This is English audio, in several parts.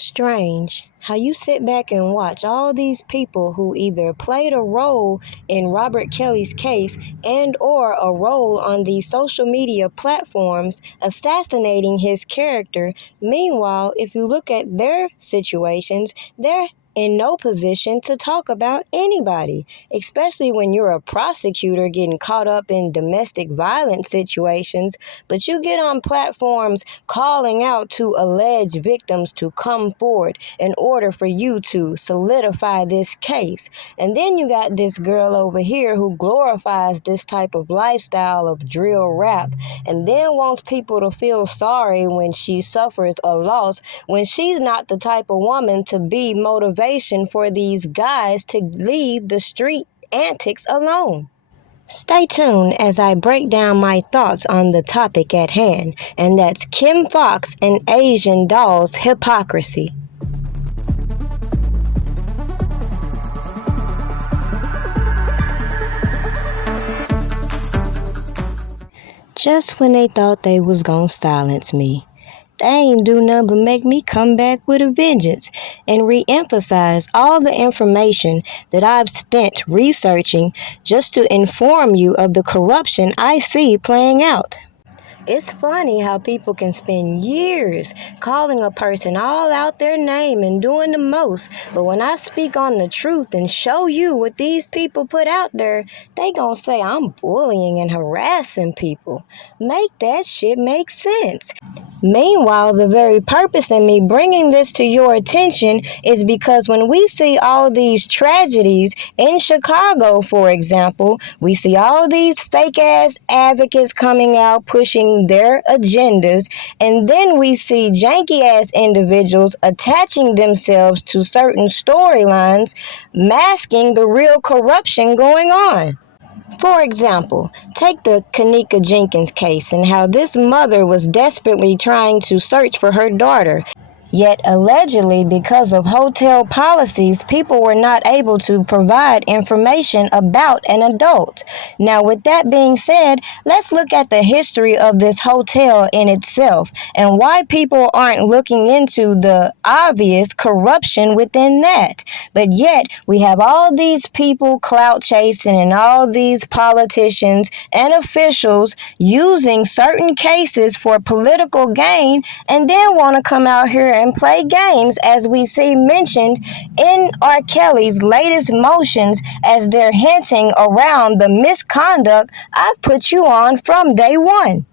Strange how you sit back and watch all these people who either played a role in Robert Kelly's case and or a role on these social media platforms assassinating his character. Meanwhile, if you look at their situations, they're in no position to talk about anybody, especially when you're a prosecutor getting caught up in domestic violence situations, but you get on platforms calling out to alleged victims to come forward in order for you to solidify this case. And then you got this girl over here who glorifies this type of lifestyle of drill rap and then wants people to feel sorry when she suffers a loss, when she's not the type of woman to be motivated for these guys to leave the street antics alone. Stay tuned as I break down my thoughts on the topic at hand, and that's Kim Foxx and Asian Doll's hypocrisy. Just when they thought they was gonna silence me, they ain't do nothing but make me come back with a vengeance and re-emphasize all the information that I've spent researching just to inform you of the corruption I see playing out. It's funny how people can spend years calling a person all out their name and doing the most, but when I speak on the truth and show you what these people put out there, they gonna say I'm bullying and harassing people. Make that shit make sense. Meanwhile, the very purpose in me bringing this to your attention is because when we see all these tragedies in Chicago, for example, we see all these fake-ass advocates coming out pushing their agendas, and then we see janky-ass individuals attaching themselves to certain storylines, masking the real corruption going on. For example, take the Kanika Jenkins case and how this mother was desperately trying to search for her daughter. Yet, allegedly, because of hotel policies, people were not able to provide information about an adult. Now, with that being said, let's look at the history of this hotel in itself and why people aren't looking into the obvious corruption within that. But yet, we have all these people clout chasing and all these politicians and officials using certain cases for political gain and then want to come out here and play games, as we see mentioned in R. Kelly's latest motions, as they're hinting around the misconduct I've put you on from day one.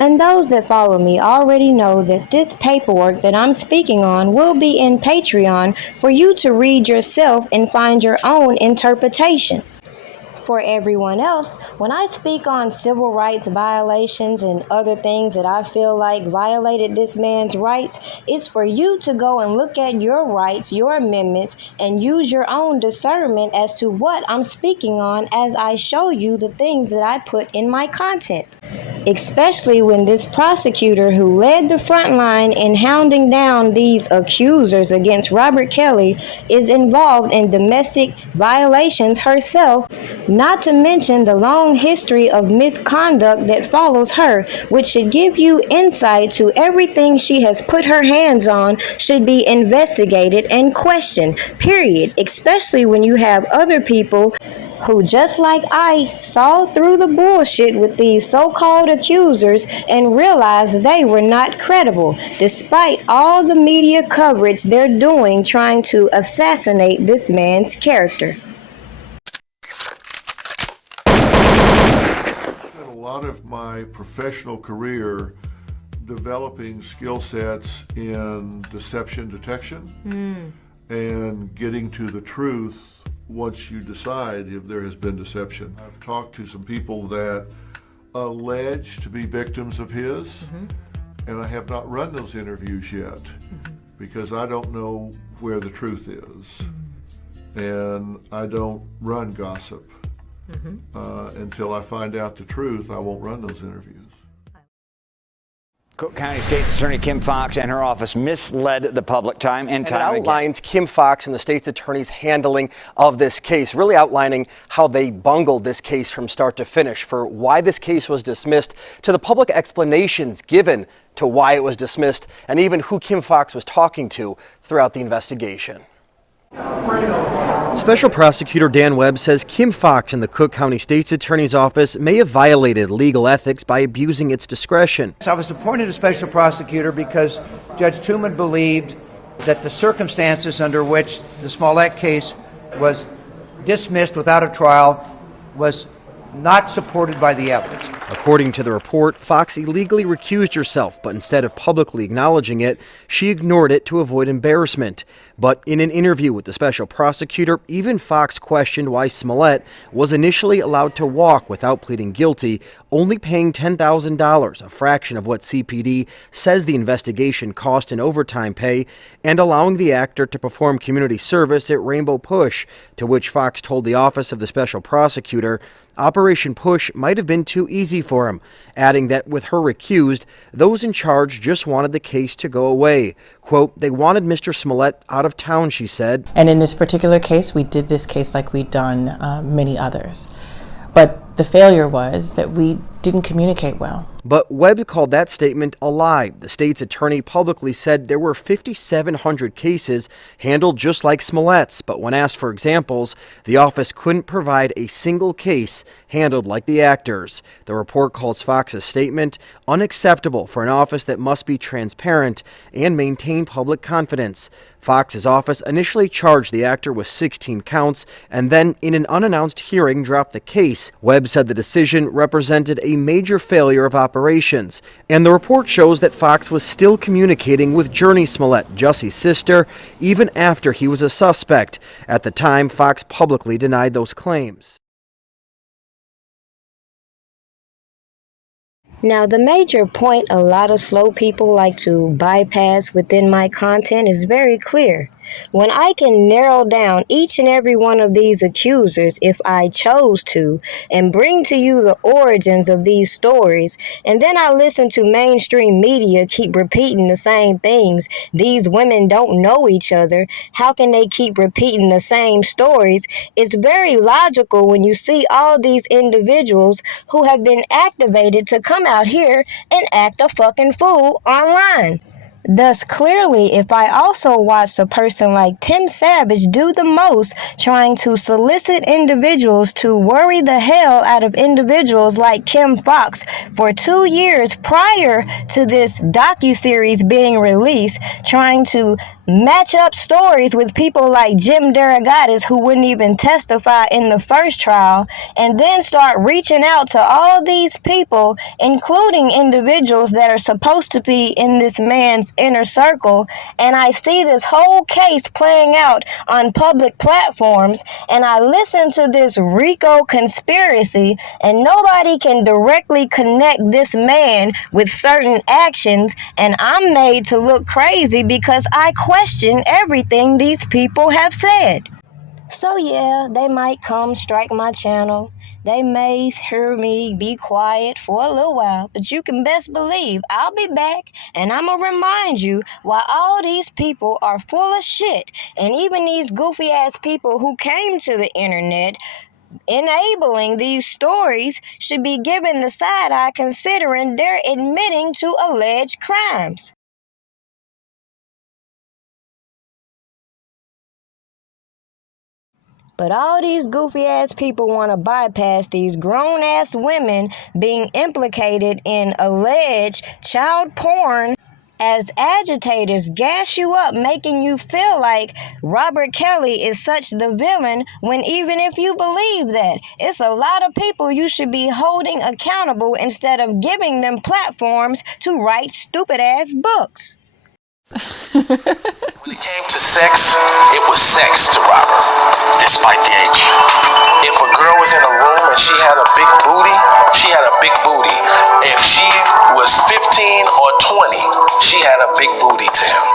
And those that follow me already know that this paperwork that I'm speaking on will be in Patreon for you to read yourself and find your own interpretation. For everyone else, when I speak on civil rights violations and other things that I feel like violated this man's rights, it's for you to go and look at your rights, your amendments, and use your own discernment as to what I'm speaking on as I show you the things that I put in my content. Especially when this prosecutor who led the front line in hounding down these accusers against Robert Kelly is involved in domestic violations herself, not to mention the long history of misconduct that follows her, which should give you insight to everything she has put her hands on should be investigated and questioned, period, especially when you have other people who, just like I, saw through the bullshit with these so-called accusers and realized they were not credible, despite all the media coverage they're doing trying to assassinate this man's character. A lot of my professional career developing skill sets in deception detection and getting to the truth once you decide if there has been deception. I've talked to some people that allege to be victims of his, and I have not run those interviews yet because I don't know where the truth is, and I don't run gossip. Until I find out the truth, I won't run those interviews. Cook County State's Attorney Kim Foxx and her office misled the public time and time again. It outlines Kim Foxx and the state's attorney's handling of this case, really outlining how they bungled this case from start to finish, for why this case was dismissed, to the public explanations given to why it was dismissed and even who Kim Foxx was talking to throughout the investigation. Special Prosecutor Dan Webb says Kim Foxx in the Cook County State's Attorney's Office may have violated legal ethics by abusing its discretion. I was appointed a special prosecutor because Judge Tooman believed that the circumstances under which the Smollett case was dismissed without a trial was not supported by the evidence. According to the report, Foxx illegally recused herself, but instead of publicly acknowledging it, she ignored it to avoid embarrassment. But in an interview with the special prosecutor, even Foxx questioned why Smollett was initially allowed to walk without pleading guilty, only paying $10,000, a fraction of what CPD says the investigation cost in overtime pay, and allowing the actor to perform community service at Rainbow Push, to which Foxx told the office of the special prosecutor Operation Push might have been too easy for him, adding that with her recused, those in charge just wanted the case to go away. Quote, they wanted Mr. Smollett out of town, she said. And in this particular case, we did this case like we'd done many others. But the failure was that we didn't communicate well. But Webb called that statement a lie. The state's attorney publicly said there were 5,700 cases handled just like Smollett's, but when asked for examples, the office couldn't provide a single case handled like the actors. The report calls Foxx's statement unacceptable for an office that must be transparent and maintain public confidence. Foxx's office initially charged the actor with 16 counts and then, in an unannounced hearing, dropped the case. Webb said the decision represented a major failure of operations, and the report shows that Foxx was still communicating with Journey Smollett, Jussie's sister, even after he was a suspect. At the time, Foxx publicly denied those claims. Now, the major point a lot of slow people like to bypass within my content is very clear. When I can narrow down each and every one of these accusers if I chose to and bring to you the origins of these stories, and then I listen to mainstream media keep repeating the same things, these women don't know each other, how can they keep repeating the same stories? It's very logical when you see all these individuals who have been activated to come out here and act a fucking fool online. Thus, clearly, if I also watch a person like Tim Savage do the most, trying to solicit individuals to worry the hell out of individuals like Kim Foxx for 2 years prior to this docuseries being released, trying to match up stories with people like Jim Derogatis, who wouldn't even testify in the first trial, and then start reaching out to all these people, including individuals that are supposed to be in this man's inner circle, and I see this whole case playing out on public platforms, and I listen to this RICO conspiracy, and nobody can directly connect this man with certain actions, and I'm made to look crazy because I question everything these people have said. So yeah, they might come strike my channel. They may hear me be quiet for a little while, but you can best believe I'll be back, and I'm gonna remind you why all these people are full of shit, and even these goofy ass people who came to the internet enabling these stories should be given the side eye, considering they're admitting to alleged crimes. But all these goofy-ass people want to bypass these grown-ass women being implicated in alleged child porn as agitators, gas you up, making you feel like Robert Kelly is such the villain, when even if you believe that, it's a lot of people you should be holding accountable instead of giving them platforms to write stupid-ass books. When it came to sex, it was sex to Robert, despite the age. If a girl was in a room and she had a big booty, she had a big booty. If she was 15 or 20, she had a big booty to him.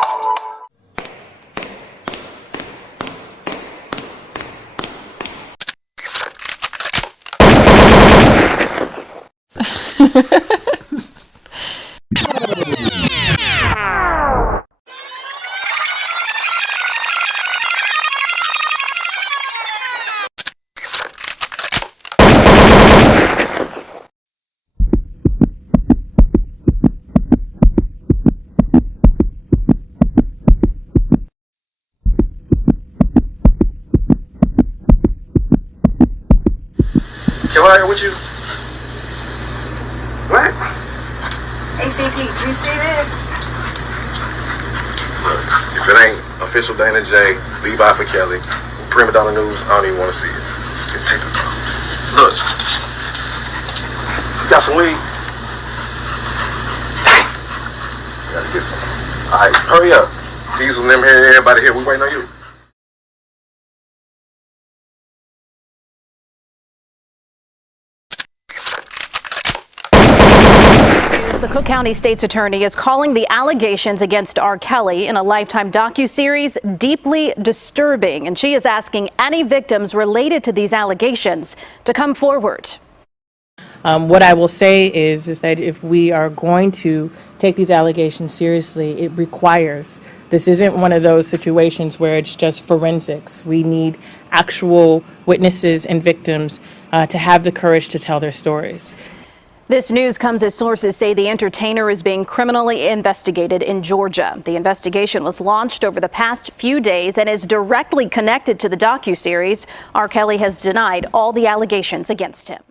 Can I with you? What? ACP, do you see this? Look, if it ain't official Dana J, Levi for Kelly, Primadonnanews, I don't even want to see it. Just take the phone. Look. You got some weed? Dang. Gotta get some. Alright, hurry up. Diesel and them here, everybody here, we waiting on you. The Cook County State's Attorney is calling the allegations against R. Kelly in a Lifetime docuseries deeply disturbing, and she is asking any victims related to these allegations to come forward. What I will say is that if we are going to take these allegations seriously, it requires, this isn't one of those situations where it's just forensics. We need actual witnesses and victims to have the courage to tell their stories. This news comes as sources say the entertainer is being criminally investigated in Georgia. The investigation was launched over the past few days and is directly connected to the docuseries. R. Kelly has denied all the allegations against him.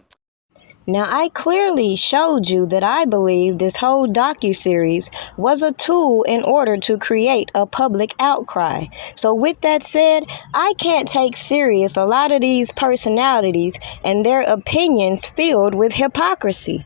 Now, I clearly showed you that I believe this whole docuseries was a tool in order to create a public outcry. So with that said, I can't take serious a lot of these personalities and their opinions filled with hypocrisy.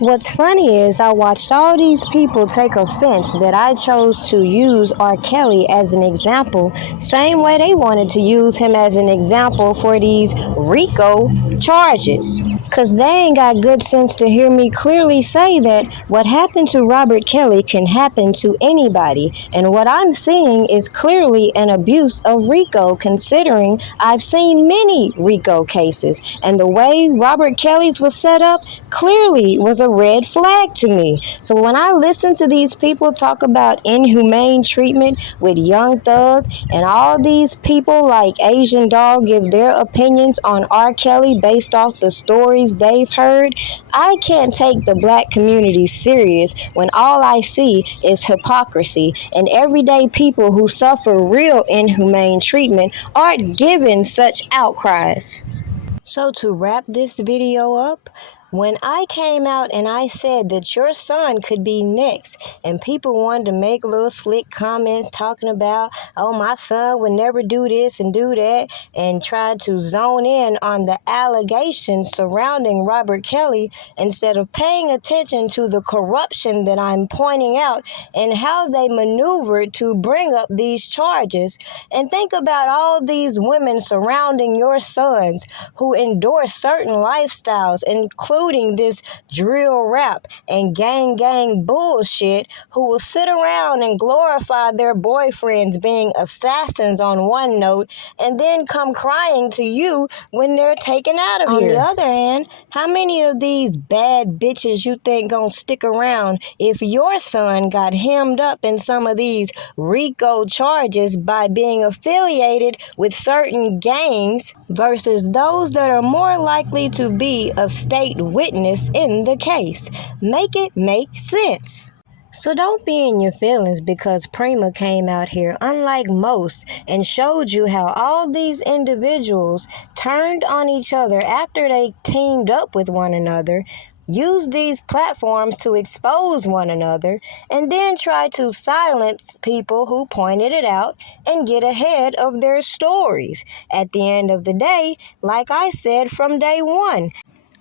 What's funny is I watched all these people take offense that I chose to use R. Kelly as an example, same way they wanted to use him as an example for these RICO charges. Because they ain't got good sense to hear me clearly say that what happened to Robert Kelly can happen to anybody. And what I'm seeing is clearly an abuse of RICO, considering I've seen many RICO cases. And the way Robert Kelly's was set up clearly was a red flag to me. So when I listen to these people talk about inhumane treatment with Young Thug and all these people like Asian Dog give their opinions on R. Kelly based off the stories they've heard, I can't take the black community serious when all I see is hypocrisy and everyday people who suffer real inhumane treatment aren't given such outcries. So to wrap this video up, when I came out and I said that your son could be next, and people wanted to make little slick comments talking about, oh, my son would never do this and do that, and tried to zone in on the allegations surrounding Robert Kelly instead of paying attention to the corruption that I'm pointing out and how they maneuvered to bring up these charges. And think about all these women surrounding your sons who endorse certain lifestyles, including this drill rap and gang bullshit, who will sit around and glorify their boyfriends being assassins on one note and then come crying to you when they're taken out of here. On the other hand, how many of these bad bitches you think gonna stick around if your son got hemmed up in some of these RICO charges by being affiliated with certain gangs versus those that are more likely to be a state witness in the case? Make it make sense. So don't be in your feelings because Prima came out here, unlike most, and showed you how all these individuals turned on each other after they teamed up with one another, used these platforms to expose one another, and then try to silence people who pointed it out and get ahead of their stories. At the end of the day, like I said from day one,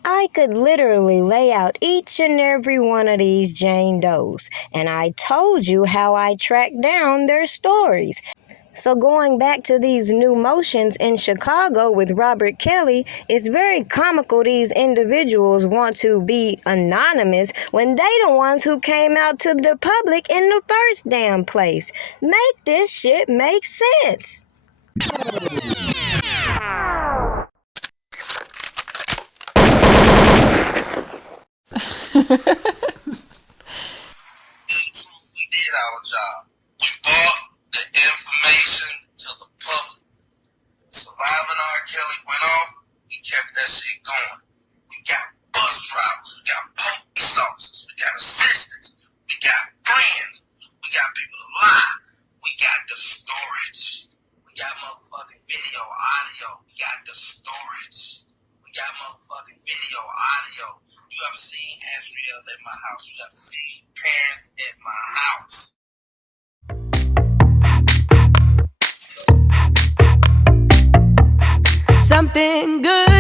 I could literally lay out each and every one of these Jane Does, and I told you how I tracked down their stories. So going back to these new motions in Chicago with Robert Kelly, it's very comical these individuals want to be anonymous when they the ones who came out to the public in the first damn place. Make this shit make sense. We did our job. We brought the information to the public. Surviving R. Kelly went off, we kept that shit going. We got bus drivers, we got police officers, we got assistants, we got friends, we got people to lie, we got the storage, we got motherfucking video, audio, we got the storage, we got motherfucking video, audio. You ever seen Asriel at my house? You ever seen parents at my house? Something good